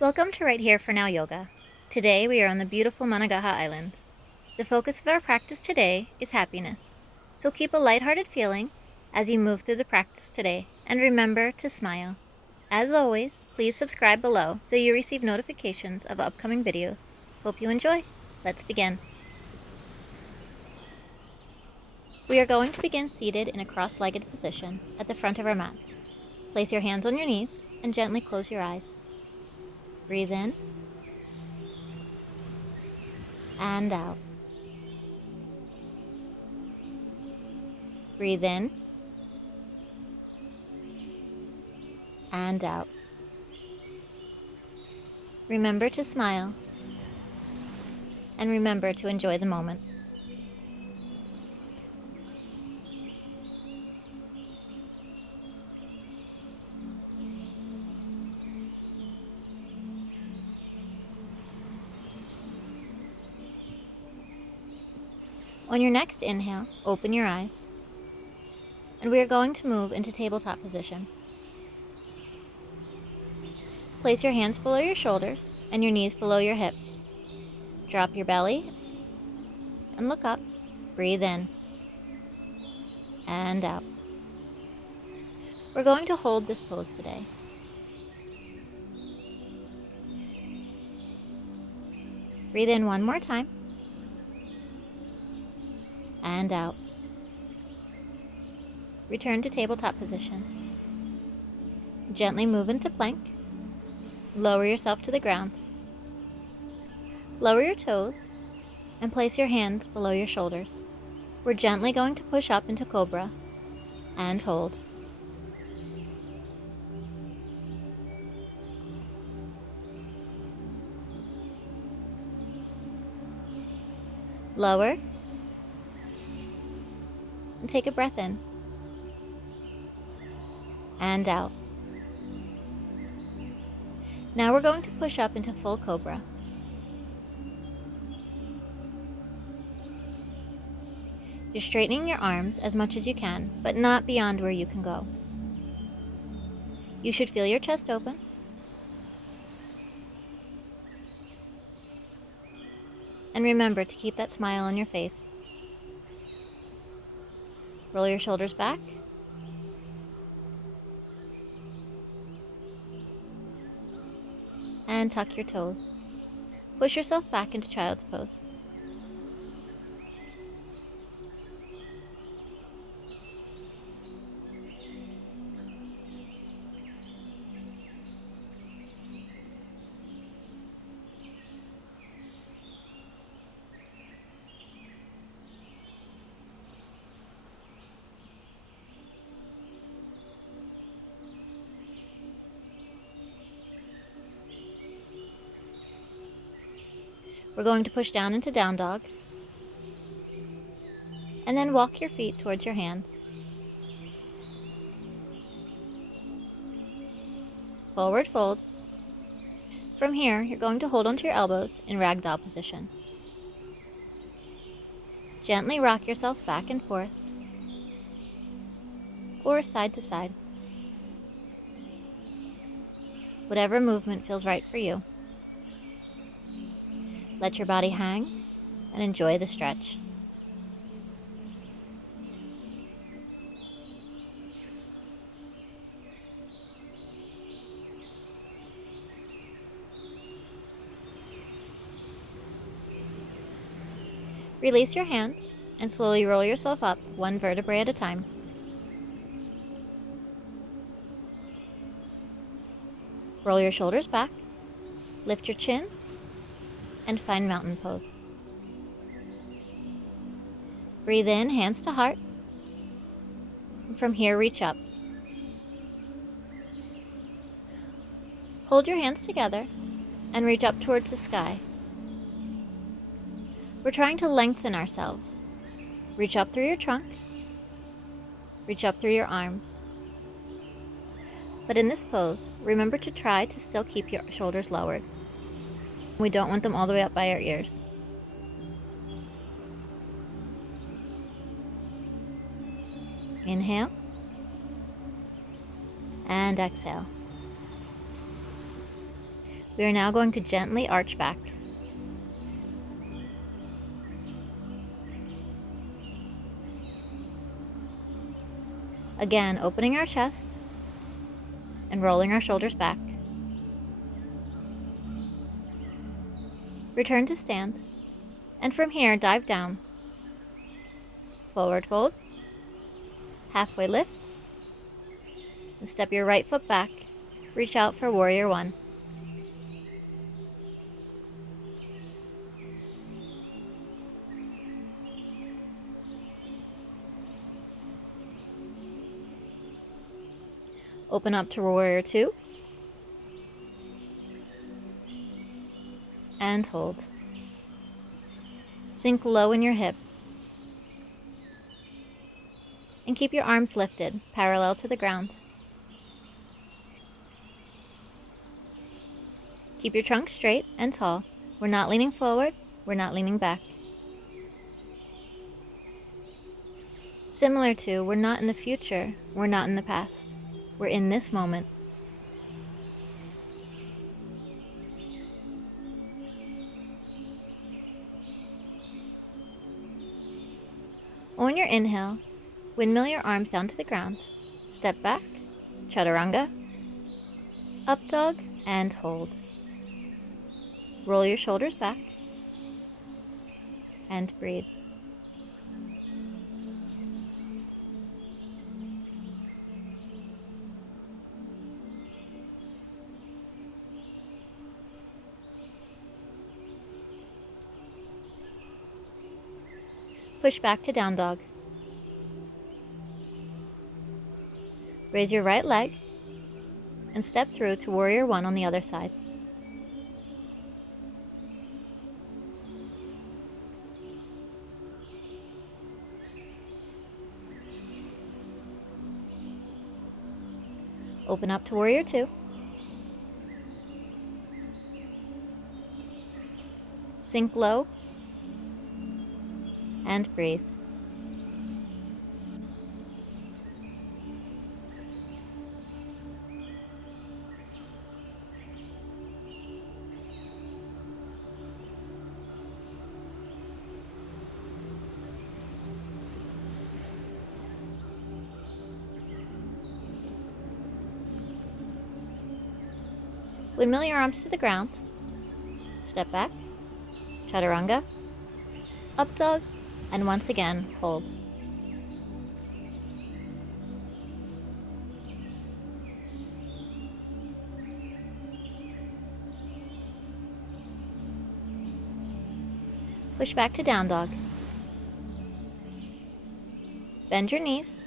Welcome to Right Here for Now Yoga. Today we are on the beautiful Managaha Island. The focus of our practice today is happiness, so keep a lighthearted feeling as you move through the practice today, and remember to smile. As always, please subscribe below so you receive notifications of upcoming videos. Hope you enjoy. Let's begin. We are going to begin seated in a cross-legged position at the front of our mats. Place your hands on your knees and gently close your eyes. Breathe in and out. Breathe in and out. Remember to smile and remember to enjoy the moment. On your next inhale, open your eyes, and we are going to move into tabletop position. Place your hands below your shoulders and your knees below your hips. Drop your belly and look up. Breathe in and out. We're going to hold this pose today. Breathe in one more time and out. Return to tabletop position. Gently move into plank. Lower yourself to the ground. Lower your toes and place your hands below your shoulders. We're gently going to push up into cobra and hold. Lower and take a breath in and out. Now we're going to push up into full cobra. You're straightening your arms as much as you can, but not beyond where you can go. You should feel your chest open. And remember to keep that smile on your face. Roll your shoulders back. And tuck your toes. Push yourself back into child's pose. We're going to push down into down dog. And then walk your feet towards your hands. Forward fold. From here, you're going to hold onto your elbows in ragdoll position. Gently rock yourself back and forth, or side to side. Whatever movement feels right for you. Let your body hang and enjoy the stretch. Release your hands and slowly roll yourself up one vertebrae at a time. Roll your shoulders back, lift your chin, and find mountain pose. Breathe in, hands to heart. And from here, reach up. Hold your hands together and reach up towards the sky. We're trying to lengthen ourselves. Reach up through your trunk. Reach up through your arms. But in this pose, remember to try to still keep your shoulders lowered. We don't want them all the way up by our ears. Inhale and exhale. We are now going to gently arch back. Again, opening our chest and rolling our shoulders back. Return to stand, and from here, dive down. Forward fold, halfway lift, and step your right foot back. Reach out for warrior one. Open up to warrior two, and hold. Sink low in your hips, and keep your arms lifted, parallel to the ground. Keep your trunk straight and tall. We're not leaning forward, we're not leaning back. Similar to, we're not in the future, we're not in the past. We're in this moment. On your inhale, windmill your arms down to the ground. Step back, chaturanga, up dog, and hold. Roll your shoulders back, and breathe. Push back to down dog. Raise your right leg and step through to warrior one on the other side. Open up to warrior two. Sink low and breathe. Windmill your arms to the ground. Step back, chaturanga, up dog, and once again, hold. Push back to down dog. Bend your knees,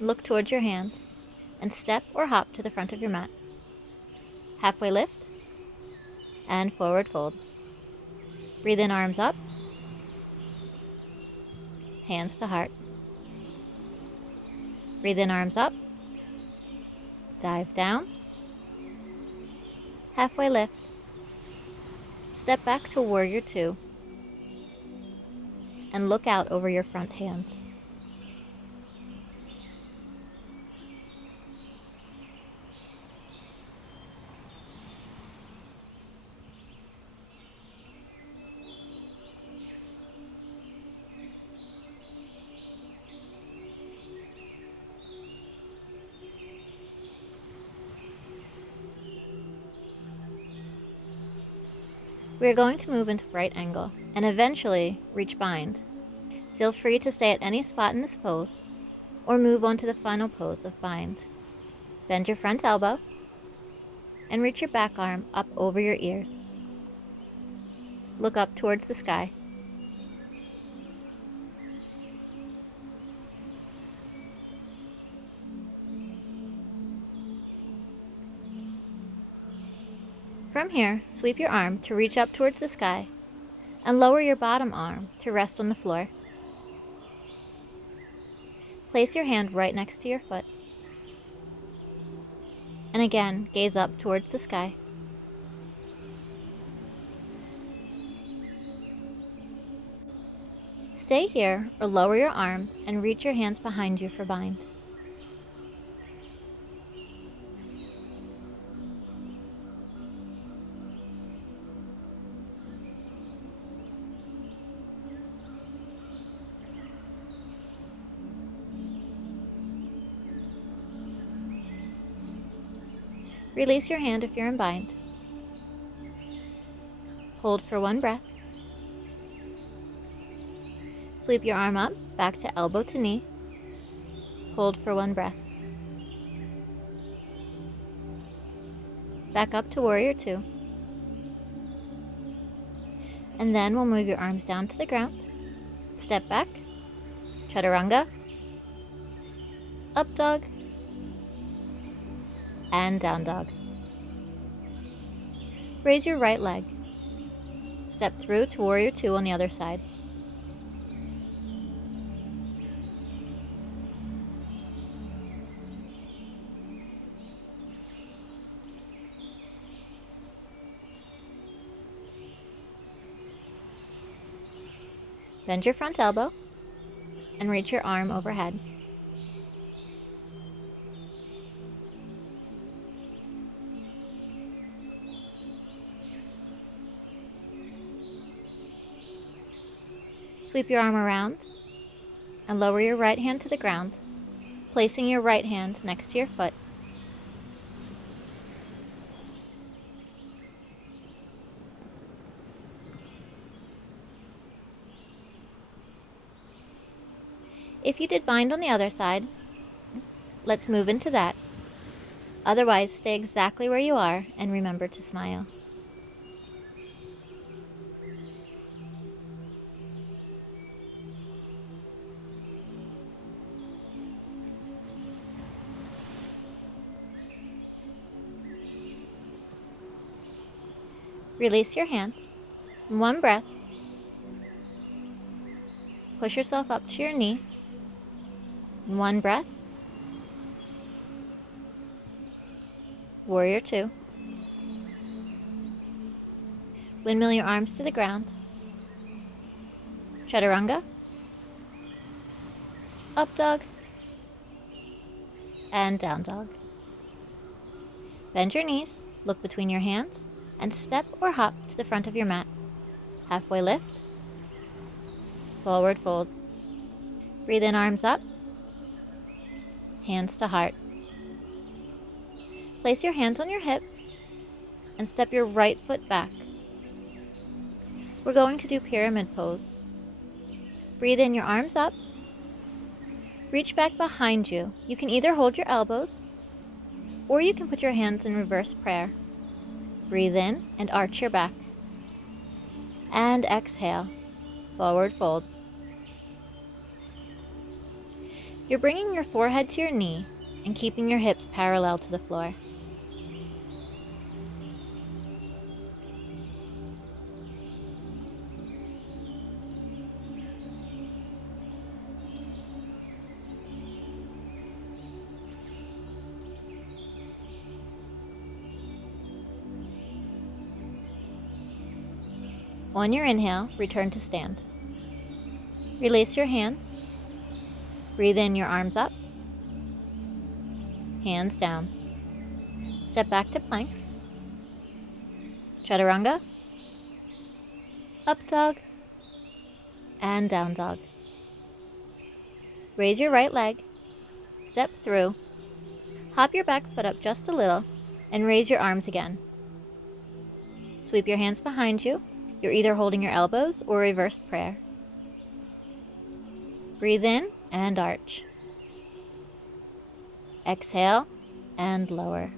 look towards your hand, and step or hop to the front of your mat. Halfway lift, and forward fold. Breathe in, arms up, hands to heart. Breathe in, arms up, dive down, halfway lift, step back to warrior two, and look out over your front hands. We are going to move into right angle and eventually reach bind. Feel free to stay at any spot in this pose or move on to the final pose of bind. Bend your front elbow and reach your back arm up over your ears. Look up towards the sky. From here, sweep your arm to reach up towards the sky and lower your bottom arm to rest on the floor. Place your hand right next to your foot. And again, gaze up towards the sky. Stay here or lower your arm and reach your hands behind you for bind. Release your hand if you're in bind. Hold for 1 breath. Sweep your arm up, back to elbow to knee. Hold for 1 breath. Back up to warrior 2. And then we'll move your arms down to the ground. Step back, chaturanga, up dog, and down dog. Raise your right leg. Step through to warrior 2 on the other side. Bend your front elbow and reach your arm overhead. Sweep your arm around and lower your right hand to the ground, placing your right hand next to your foot. If you did bind on the other side, let's move into that. Otherwise, stay exactly where you are and remember to smile. Release your hands. 1 breath. Push yourself up to your knee. 1 breath. Warrior 2. Windmill your arms to the ground. Chaturanga. Up dog. And down dog. Bend your knees, look between your hands, and step or hop to the front of your mat. Halfway lift. Forward fold. Breathe in, arms up. Hands to heart. Place your hands on your hips and step your right foot back. We're going to do pyramid pose. Breathe in, your arms up. Reach back behind you. You can either hold your elbows or you can put your hands in reverse prayer. Breathe in and arch your back. And exhale, forward fold. You're bringing your forehead to your knee and keeping your hips parallel to the floor. On your inhale, return to stand. Release your hands. Breathe in, your arms up. Hands down. Step back to plank. Chaturanga. Up dog. And down dog. Raise your right leg. Step through. Hop your back foot up just a little and raise your arms again. Sweep your hands behind you. You're either holding your elbows or reverse prayer. Breathe in and arch. Exhale and lower.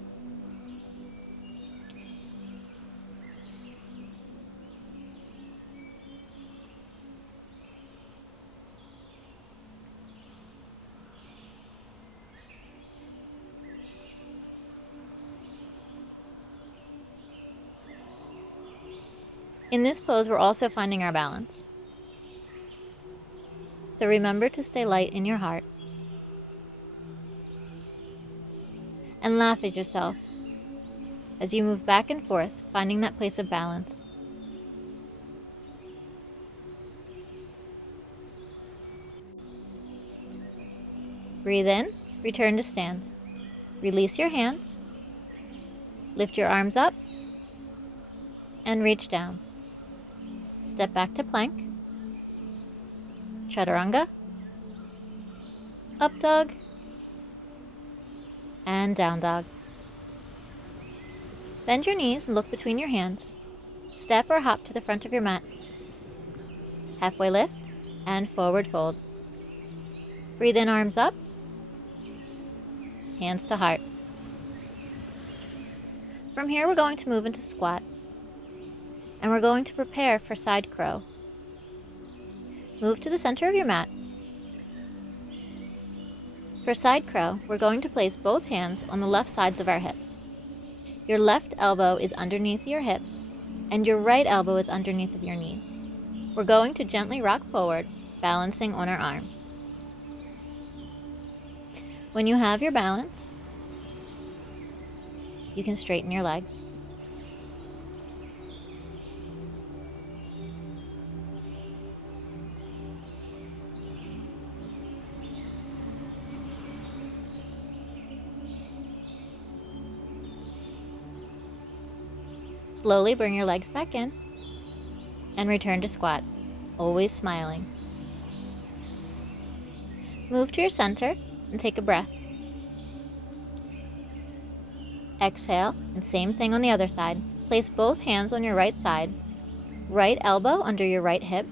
In this pose, we're also finding our balance. So remember to stay light in your heart. And laugh at yourself as you move back and forth, finding that place of balance. Breathe in, return to stand. Release your hands. Lift your arms up and reach down. Step back to plank. Chaturanga. Up dog. And down dog. Bend your knees and look between your hands. Step or hop to the front of your mat. Halfway lift and forward fold. Breathe in, arms up, hands to heart. From here, we're going to move into squat, and we're going to prepare for side crow. Move to the center of your mat. For side crow, we're going to place both hands on the left sides of our hips. Your left elbow is underneath your hips, and your right elbow is underneath of your knees. We're going to gently rock forward, balancing on our arms. When you have your balance, you can straighten your legs. Slowly bring your legs back in and return to squat, always smiling. Move to your center and take a breath. Exhale, and same thing on the other side. Place both hands on your right side, right elbow under your right hip,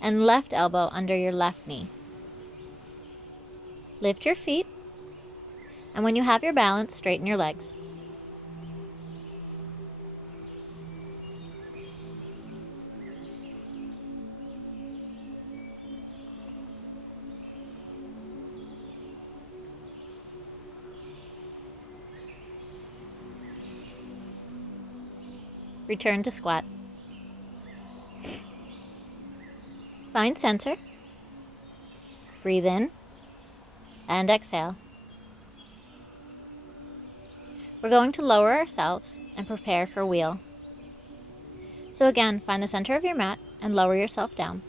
and left elbow under your left knee. Lift your feet, and when you have your balance, straighten your legs. Return to squat. Find center. Breathe in and exhale. We're going to lower ourselves and prepare for wheel. So again, find the center of your mat and lower yourself down.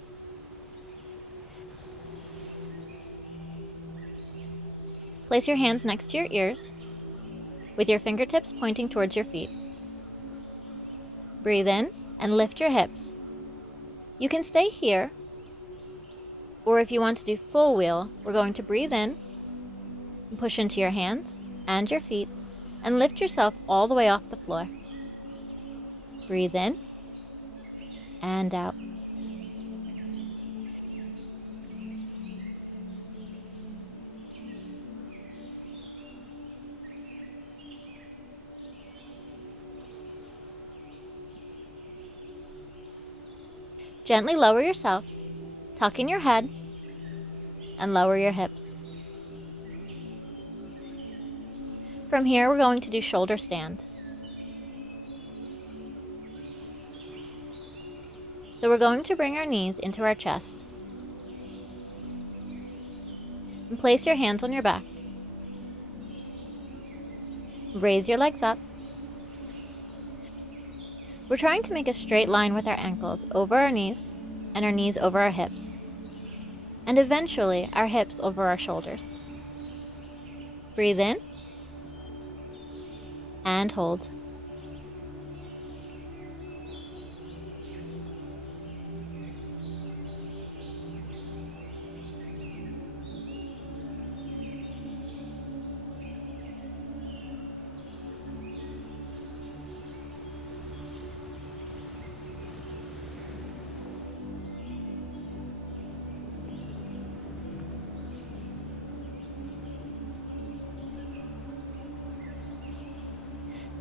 Place your hands next to your ears, with your fingertips pointing towards your feet. Breathe in and lift your hips. You can stay here, or if you want to do full wheel, we're going to breathe in and push into your hands and your feet and lift yourself all the way off the floor. Breathe in and out. Gently lower yourself, tuck in your head, and lower your hips. From here, we're going to do shoulder stand. So we're going to bring our knees into our chest. And place your hands on your back. Raise your legs up. We're trying to make a straight line with our ankles over our knees and our knees over our hips, and eventually our hips over our shoulders. Breathe in and hold.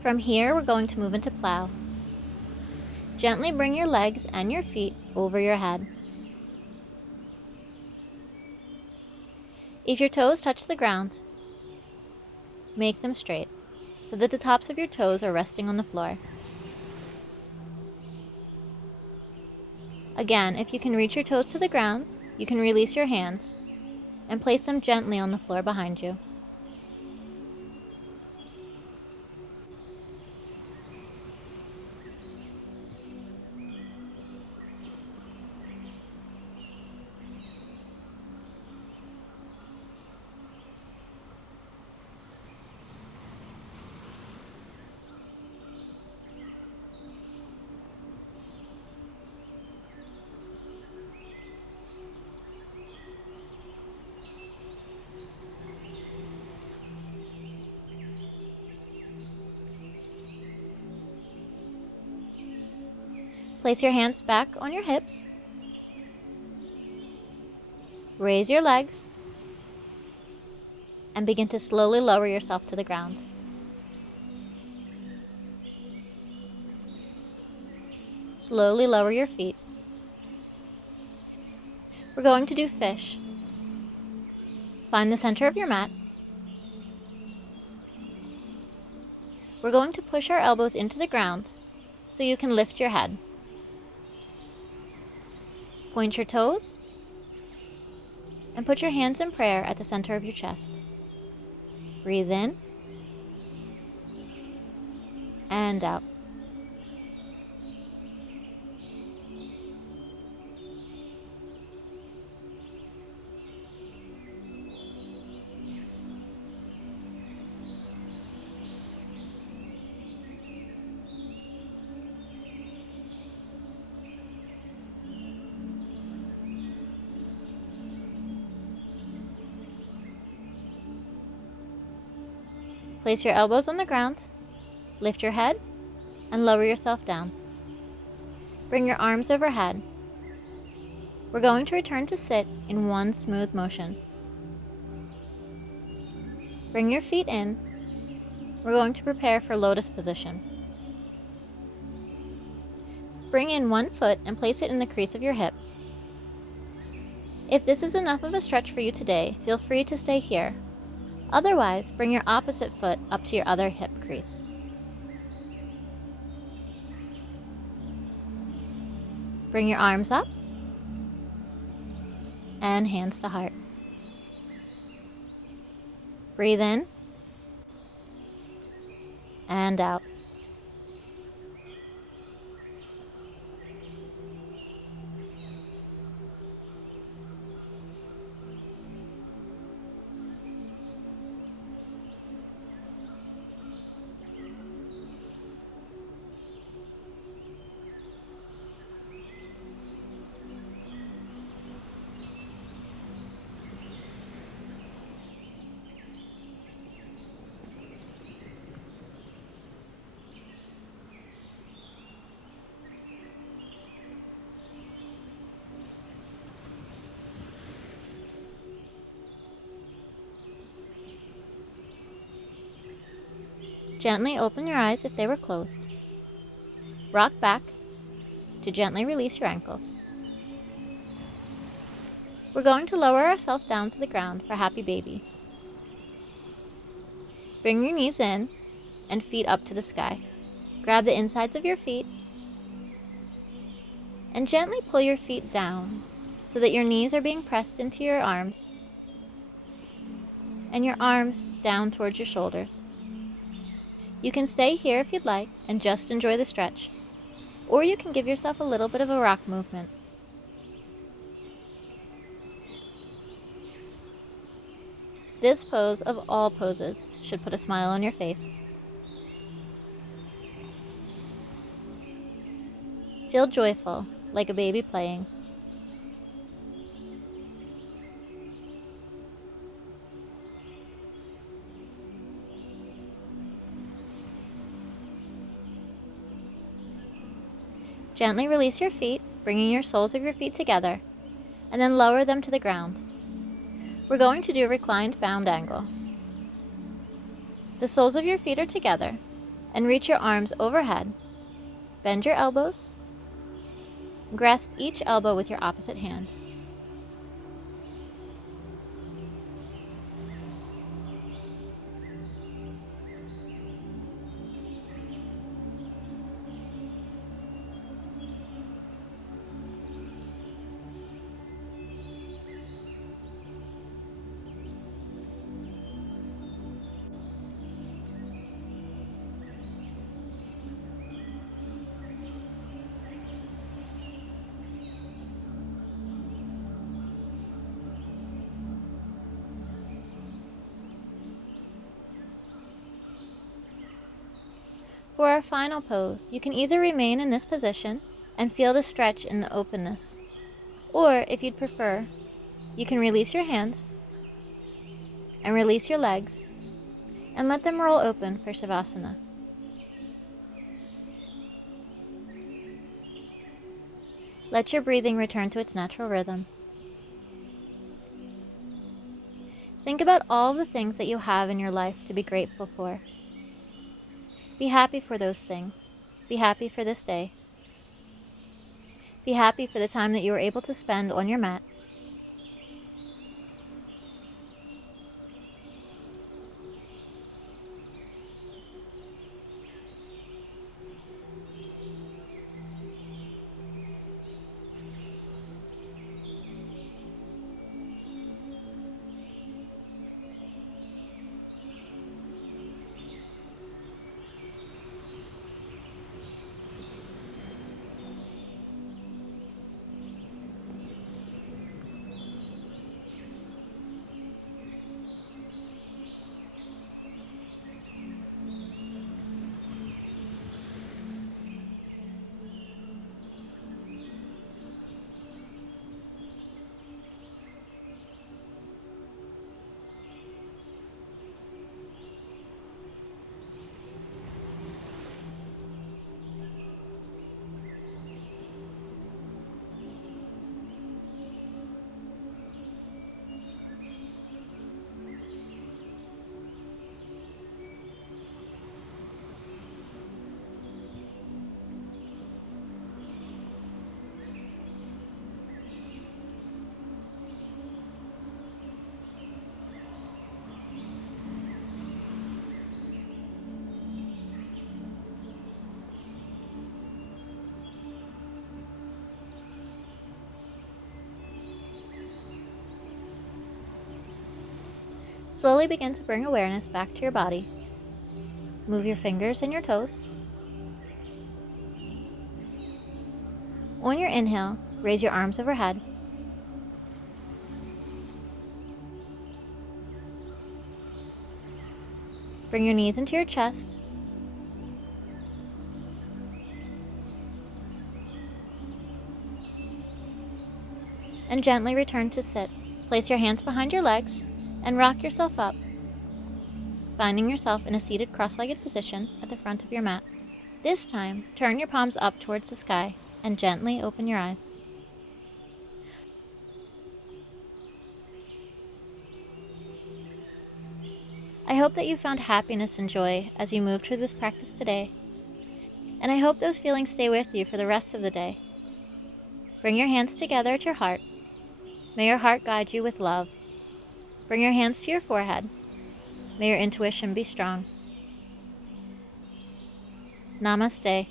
From here, we're going to move into plow. Gently bring your legs and your feet over your head. If your toes touch the ground, make them straight so that the tops of your toes are resting on the floor. Again, if you can reach your toes to the ground, you can release your hands and place them gently on the floor behind you. Place your hands back on your hips. Raise your legs and begin to slowly lower yourself to the ground. Slowly lower your feet. We're going to do fish. Find the center of your mat. We're going to push our elbows into the ground so you can lift your head. Point your toes and put your hands in prayer at the center of your chest. Breathe in and out. Place your elbows on the ground, lift your head, and lower yourself down. Bring your arms overhead. We're going to return to sit in one smooth motion. Bring your feet in. We're going to prepare for lotus position. Bring in one foot and place it in the crease of your hip. If this is enough of a stretch for you today, feel free to stay here. Otherwise, bring your opposite foot up to your other hip crease. Bring your arms up and hands to heart. Breathe in and out. Gently open your eyes if they were closed. Rock back to gently release your ankles. We're going to lower ourselves down to the ground for happy baby. Bring your knees in and feet up to the sky. Grab the insides of your feet and gently pull your feet down so that your knees are being pressed into your arms and your arms down towards your shoulders. You can stay here if you'd like and just enjoy the stretch, or you can give yourself a little bit of a rock movement. This pose of all poses should put a smile on your face. Feel joyful, like a baby playing. Gently release your feet, bringing your soles of your feet together, and then lower them to the ground. We're going to do a reclined bound angle. The soles of your feet are together, and reach your arms overhead. Bend your elbows. Grasp each elbow with your opposite hand. For our final pose, you can either remain in this position and feel the stretch in the openness, or if you'd prefer, you can release your hands and release your legs and let them roll open for Shavasana. Let your breathing return to its natural rhythm. Think about all the things that you have in your life to be grateful for. Be happy for those things. Be happy for this day. Be happy for the time that you were able to spend on your mat. Slowly begin to bring awareness back to your body. Move your fingers and your toes. On your inhale, raise your arms overhead. Bring your knees into your chest. And gently return to sit. Place your hands behind your legs and rock yourself up, finding yourself in a seated cross-legged position at the front of your mat. This time, turn your palms up towards the sky and gently open your eyes. I hope that you found happiness and joy as you moved through this practice today, and I hope those feelings stay with you for the rest of the day. Bring your hands together at your heart. May your heart guide you with love. Bring your hands to your forehead. May your intuition be strong. Namaste.